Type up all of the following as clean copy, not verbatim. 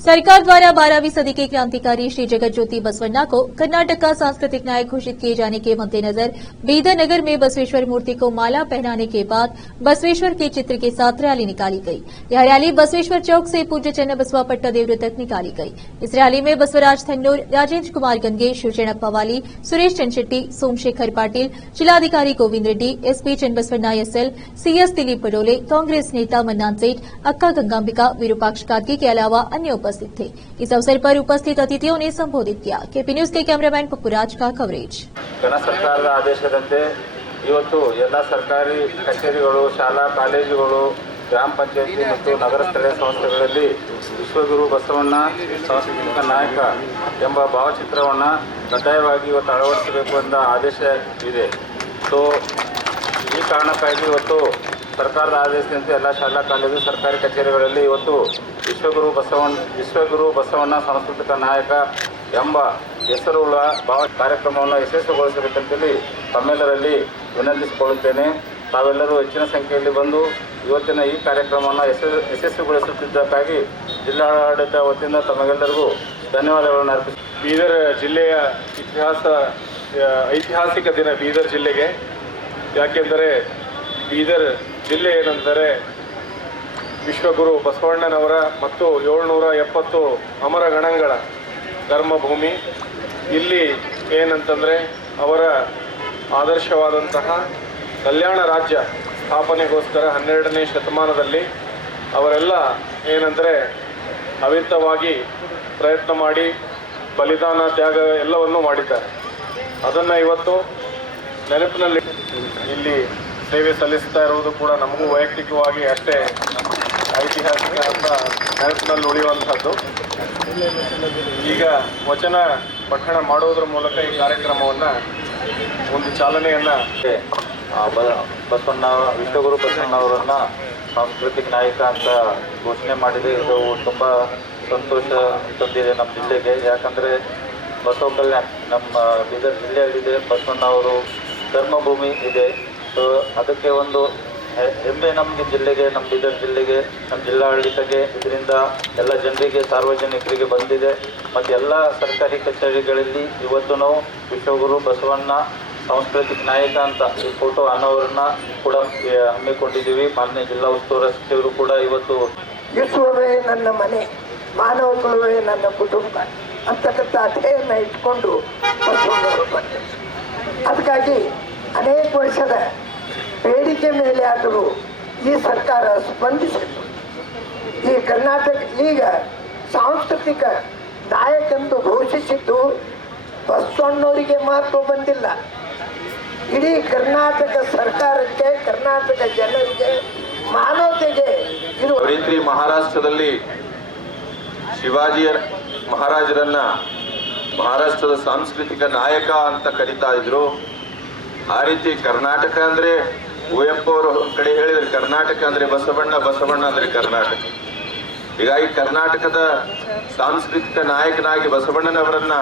सरकार द्वारा 12वीं सदी के क्रांतिकारी श्री जगत ज्योति बसवन्ना को कर्नाटक का सांस्कृतिक नायक घोषित किए जाने के मद्देनजर बीदर नगर में बसवेश्वर मूर्ति को माला पहनाने के बाद बसवेश्वर के चित्र के साथ रैली निकाली गई। यह रैली बसवेश्वर चौक से पूज्य चन्नबसवा पट्टादेवरू तक निकाली गई। इस रैली में बसवराज थन्नूर, राजेंद्र कुमार गंगे, शिवशरणप्पा वाली, सुरेश चंदशेट्टी, सोमशेखर पाटिल, जिलाधिकारी Govind Reddy, SP Channabasavanna SL, CS Dilip Badole, Congress नेता मन्नान सेठ, अक्का गंगांबिका, विरूपाक्ष कादगी के अलावा अन्य उपस्थित थे। इस अवसर पर उपस्थित अतिथियों ने संबोधित किया। केपी न्यूज के कैमरामैन पप्पुराज का कवरेज। केंद्र सरकार आदेशದಂತೆ ಇವತ್ತು ಎಲ್ಲ ಸರ್ಕಾರಿ ಕಚೇರಿಗಳು, ಶಾಲಾ ಕಾಲೇಜುಗಳು, ಗ್ರಾಮ ಪಂಚಾಯತಿ ಮತ್ತು ನಗರ ಸ್ಥಳೀಯ ಸಂಸ್ಥೆಗಳಲ್ಲಿ ವಿಶ್ವಗುರು ಬಸವಣ್ಣ ಸಾಂಸ್ಕೃತಿಕ ನಾಯಕ ಎಂಬ ಭಾವಚಿತ್ರವನ್ನು ಕಡ್ಡಾಯವಾಗಿ ಇವತ್ತು ಅಳವಡಿಸಬೇಕು ಎಂಬ ಆದೇಶ ಇದೆ. ಸೊ ಈ ಕಾರಣಕ್ಕಾಗಿ ಇವತ್ತು ಸರ್ಕಾರದ ಆದೇಶದಂತೆ ಎಲ್ಲ ಶಾಲಾ ಕಾಲೇಜು, ಸರ್ಕಾರಿ ಕಚೇರಿಗಳಲ್ಲಿ ಇವತ್ತು ವಿಶ್ವಗುರು ಬಸವಣ್ಣ ಸಾಂಸ್ಕೃತಿಕ ನಾಯಕ ಎಂಬ ಹೆಸರುಳ್ಳ ಕಾರ್ಯಕ್ರಮವನ್ನು ಯಶಸ್ವಿಗೊಳಿಸಬೇಕಂತೇಳಿ ತಮ್ಮೆಲ್ಲರಲ್ಲಿ ವಿನಂತಿಸಿಕೊಳ್ಳುತ್ತೇನೆ. ತಾವೆಲ್ಲರೂ ಹೆಚ್ಚಿನ ಸಂಖ್ಯೆಯಲ್ಲಿ ಬಂದು ಇವತ್ತಿನ ಈ ಕಾರ್ಯಕ್ರಮವನ್ನು ಯಶಸ್ವಿಗೊಳಿಸುತ್ತಿದ್ದಕ್ಕಾಗಿ ಜಿಲ್ಲಾಡಳಿತ ವತಿಯಿಂದ ತಮಗೆಲ್ಲರಿಗೂ ಧನ್ಯವಾದಗಳನ್ನು ಅರ್ಪಿಸಿ. ಬೀದರ್ ಜಿಲ್ಲೆಯ ಐತಿಹಾಸಿಕ ದಿನ ಬೀದರ್ ಜಿಲ್ಲೆಗೆ. ಯಾಕೆಂದರೆ ಬೀದರ್ ಜಿಲ್ಲೆ ಏನೆಂದರೆ ವಿಶ್ವಗುರು ಬಸವಣ್ಣನವರ ಮತ್ತು 770 ಅಮರ ಗಣಗಳ ಕರ್ಮಭೂಮಿ. ಇಲ್ಲಿ ಏನಂತಂದರೆ ಅವರ ಆದರ್ಶವಾದಂತಹ ಕಲ್ಯಾಣ ರಾಜ್ಯ ಸ್ಥಾಪನೆಗೋಸ್ಕರ 12ನೇ ಶತಮಾನದಲ್ಲಿ ಅವರೆಲ್ಲ ಏನಂದರೆ ಅವಿರತವಾಗಿ ಪ್ರಯತ್ನ ಮಾಡಿ ಬಲಿದಾನ, ತ್ಯಾಗ ಎಲ್ಲವನ್ನೂ ಮಾಡಿದ್ದಾರೆ. ಅದನ್ನು ಇವತ್ತು ನೆನಪಿನಲ್ಲಿ ಇಲ್ಲಿ ಸೇವೆ ಸಲ್ಲಿಸ್ತಾ ಇರುವುದು ಕೂಡ ನಮಗೂ ವೈಯಕ್ತಿಕವಾಗಿ ಅಷ್ಟೇ ಐತಿಹಾಸಿಕ ಅಂತ ನೆನಪಿನಲ್ಲಿ ಉಳಿಯುವಂಥದ್ದು. ಈಗ ವಚನ ಪಠಣ ಮಾಡುವುದರ ಮೂಲಕ ಈ ಕಾರ್ಯಕ್ರಮವನ್ನು ಒಂದು ಚಾಲನೆಯನ್ನು ವಿಶ್ವಗುರು ಬಸವಣ್ಣ ಅವರನ್ನು ಸಾಂಸ್ಕೃತಿಕ ನಾಯಕ ಅಂತ ಘೋಷಣೆ ಮಾಡಿದೆ. ಇದು ತುಂಬ ಸಂತೋಷ ತಂದಿದೆ ನಮ್ಮ ಜಿಲ್ಲೆಗೆ. ಯಾಕಂದರೆ ಬಸವ ಕಲ್ಯಾಣ ನಮ್ಮ ಬೀದರ್ ಜಿಲ್ಲೆಯಲ್ಲಿದೆ, ಬಸವಣ್ಣ ಅವರು ಧರ್ಮಭೂಮಿ ಇದೆ. ಸೊ ಅದಕ್ಕೆ ಒಂದು ಹೆಮ್ಮೆ ನಮ್ಮ ಜಿಲ್ಲೆಗೆ, ನಮ್ಮ ಬೀದರ್ ಜಿಲ್ಲೆಗೆ, ನಮ್ಮ ಜಿಲ್ಲಾಡಳಿತಕ್ಕೆ, ಇದರಿಂದ ಎಲ್ಲ ಜನರಿಗೆ, ಸಾರ್ವಜನಿಕರಿಗೆ ಬಂದಿದೆ. ಮತ್ತು ಎಲ್ಲ ಸರ್ಕಾರಿ ಕಚೇರಿಗಳಲ್ಲಿ ಇವತ್ತು ನಾವು ವಿಶ್ವಗುರು ಬಸವಣ್ಣ ಸಾಂಸ್ಕೃತಿಕ ನಾಯಕ ಅಂತ ಈ ಫೋಟೋ ಅನಾವರಣ ಕೂಡ ಹಮ್ಮಿಕೊಂಡಿದ್ದೀವಿ. ಮಾನ್ಯ ಜಿಲ್ಲಾ ಉಸ್ತುವಾರಿ ಸಚಿವರು ಕೂಡ ಇವತ್ತು ವಿಶ್ವವೇ ನನ್ನ ಮನೆ, ಮಾನವ ಕುಲವೇ ನನ್ನ ಕುಟುಂಬ ಅಂತಕ್ಕಂಥ ಅಧ್ಯಯನ ಇಟ್ಕೊಂಡು ಬಸವಣ್ಣವರು ಬಂದರು. ಅದಕ್ಕಾಗಿ ಅನೇಕ ವರ್ಷದ ಬೇಡಿಕೆ ಮೇಲೆ ಆದರೂ ಈ ಸರ್ಕಾರ ಸ್ಪಂದಿಸಿತು. ಈ ಕರ್ನಾಟಕ ಈಗ ಸಾಂಸ್ಕೃತಿಕ ನಾಯಕಂದು ಘೋಷಿಸಿದ್ದು ಬಸವಣ್ಣವರಿಗೆ ಮಾತ್ರ ಬಂದಿಲ್ಲ, ಇಡೀ ಕರ್ನಾಟಕ ಸರ್ಕಾರಕ್ಕೆ, ಕರ್ನಾಟಕ ಜನರಿಗೆ, ಮಾನವತೆಗೆ ಇದು ರೀತಿ ಮಹಾರಾಷ್ಟ್ರದಲ್ಲಿ ಶಿವಾಜಿ ಮಹಾರಾಜರನ್ನ ಮಹಾರಾಷ್ಟ್ರದ ಸಾಂಸ್ಕೃತಿಕ ನಾಯಕ ಅಂತ ಕರೀತಾ ಇದ್ರು. ಆ ರೀತಿ ಕರ್ನಾಟಕ ಅಂದರೆ ಕುವೆಂಪು ಅವರು ಕಡೆ ಹೇಳಿದ್ರು, ಕರ್ನಾಟಕ ಅಂದರೆ ಬಸವಣ್ಣ, ಬಸವಣ್ಣ ಅಂದರೆ ಕರ್ನಾಟಕ. ಹೀಗಾಗಿ ಕರ್ನಾಟಕದ ಸಾಂಸ್ಕೃತಿಕ ನಾಯಕನಾಗಿ ಬಸವಣ್ಣನವರನ್ನ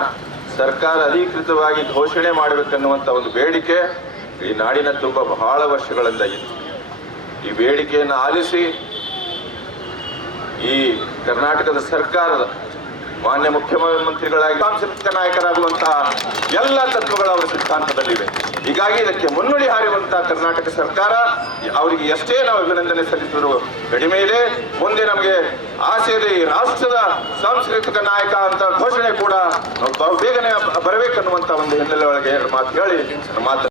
ಸರ್ಕಾರ ಅಧಿಕೃತವಾಗಿ ಘೋಷಣೆ ಮಾಡಬೇಕನ್ನುವಂಥ ಒಂದು ಬೇಡಿಕೆ ಈ ನಾಡಿನ ತುಂಬ ಬಹಳ ವರ್ಷಗಳಿಂದ ಇತ್ತು. ಈ ಬೇಡಿಕೆಯನ್ನು ಆಲಿಸಿ ಈ ಕರ್ನಾಟಕದ ಸರ್ಕಾರದ ಮಾನ್ಯ ಮುಖ್ಯಮಂತ್ರಿಗಳಾಗಿ ಸಾಂಸ್ಕೃತಿಕ ನಾಯಕರಾಗುವಂತಹ ಎಲ್ಲ ತತ್ವಗಳು ಅವರ ಸಿದ್ಧಾಂತದಲ್ಲಿವೆ. ಹೀಗಾಗಿ ಇದಕ್ಕೆ ಮುನ್ನುಡಿ ಹಾರಿರುವಂತಹ ಕರ್ನಾಟಕ ಸರ್ಕಾರ ಅವರಿಗೆ ಎಷ್ಟೇ ನಾವು ಅಭಿನಂದನೆ ಸಲ್ಲಿಸಿದ್ರು ಕಡಿಮೆ ಇದೆ. ಮುಂದೆ ನಮಗೆ ಆಸೆ ಇದೆ, ಈ ರಾಷ್ಟ್ರದ ಸಾಂಸ್ಕೃತಿಕ ನಾಯಕ ಅಂತ ಘೋಷಣೆ ಕೂಡ ಬಹುಬೇಗನೆ ಬರಬೇಕನ್ನುವಂಥ ಒಂದು ಹಿನ್ನೆಲೆ ಒಳಗೆ ಮಾತು ಹೇಳಿ ಮಾತು